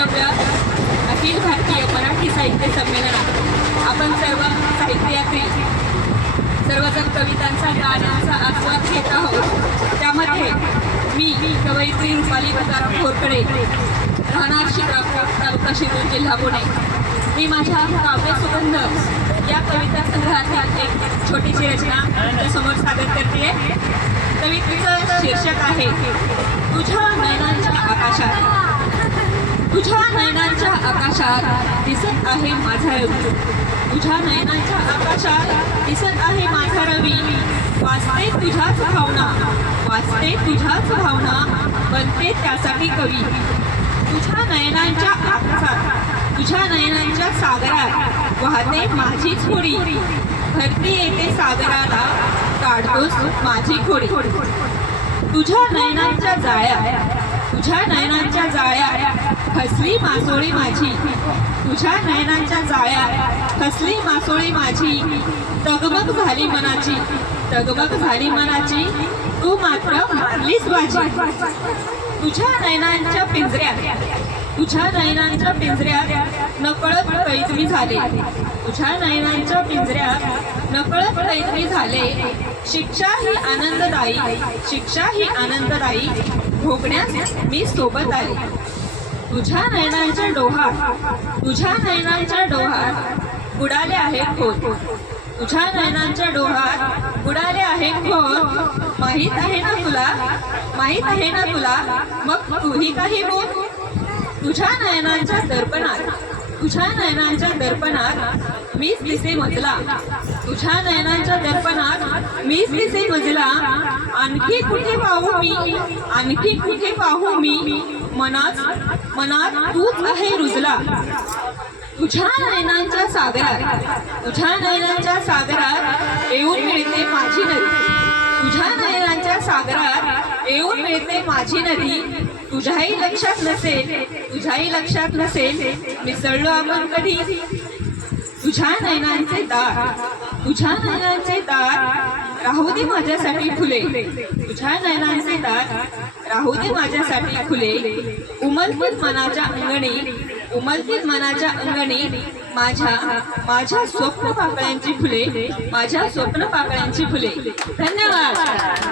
आपल्या अखिल भारतीय मराठी साहित्य संमेलनात आपण सर्व साहित्यातील सर्वजण कवितांचा गाण्यांचा आस्वाद घेत आहोत. त्यामध्ये मी कवयित्री रुपाली बजाराम घोरकडे राहणार शिक्रापूर तालुका शिरूर जिल्हा पुणे. मी माझ्या काव्य सुगंध या कविता संग्रहातील एक छोटीशी रचना समोर सादर करते कवितेचं शीर्षक आहे तुझ्या नयनांच्या आकाशात. तुझ्या नयनांच्या आकाशात दिसत आहे माझा रवी. तुझ्या नयनांच्या आकाशात दिसत आहे माझा रवी. वाचते तुझ्याच भावना. वाचते तुझ्याच भावना. बनते त्यासाठी कवी. तुझ्या नयनांच्या आकाशात. तुझ्या नयनांच्या सागरात. वाहते माझीच होडी भरती येते सागराला. काढतोस माझी खोडी. तुझ्या नयनांच्या जाळ्या तुझ्या नयनांच्या जाळ्या फसली मासोळी माझी. तुझ्या नयनांच्या जाळ्या फसली मासोळी माझी. तगमग झाली मनाची. तगमग झाली मनाची. तू मात्र मारलीच माझी तुझ्या नयनांच्या पिंजऱ्यात तुझ्या नयनांच्या पिंजऱ्यात नकळत कैदमी झाले. तुझ्या नयनांच्या पिंजऱ्यात नकळत कैदमी झाले. शिक्षा ही आनंददायी शिक्षा ही आनंददायी. भोगण्यास मी सोबत आले तुझ्या नयनांच्या डोहात तुझ्या नयनांच्या डोहात बुडाले आहे खोल. तुझ्या नयनांच्या डोहात बुडाले आहे खोल. माहीत आहे ना तुला? माहीत आहे ना तुला? मग तूही काही बोल. तुझ्या नयनांच्या दर्पणात तुझ्या नयनांच्या दर्पणात मीच दिसे मजला. तुझ्या नयनांच्या दर्पणात मीच दिसे मजला. आणखी कुठे पाहू मी? आणखी कुठे पाहू मी? मनात मनात तूच आहे रुजला. तुझ्या नयनांच्या सागरात तुझ्या नयनांच्या सागरात येऊन मिळते माझी नदी तुझ्या नयनांच्या सागरात येऊन मिळते माझी नदी. तुझ्याही लक्षात नसेल तुझ्याही लक्षात नसेल मिसळलो आपण कधी? तुझ्या नयनांचे दार तुझ्या नयनांचे दार राहू दे माझ्यासाठी फुले. तुझ्या नयनांचे दार राहू दे माझ्यासाठी फुले. उमलतील मनाच्या अंगणी उमलतील मनाच्या अंगणी माझ्या माझ्या स्वप्न पाकळ्यांची फुले माझ्या स्वप्न पाकळ्यांची फुले. धन्यवाद.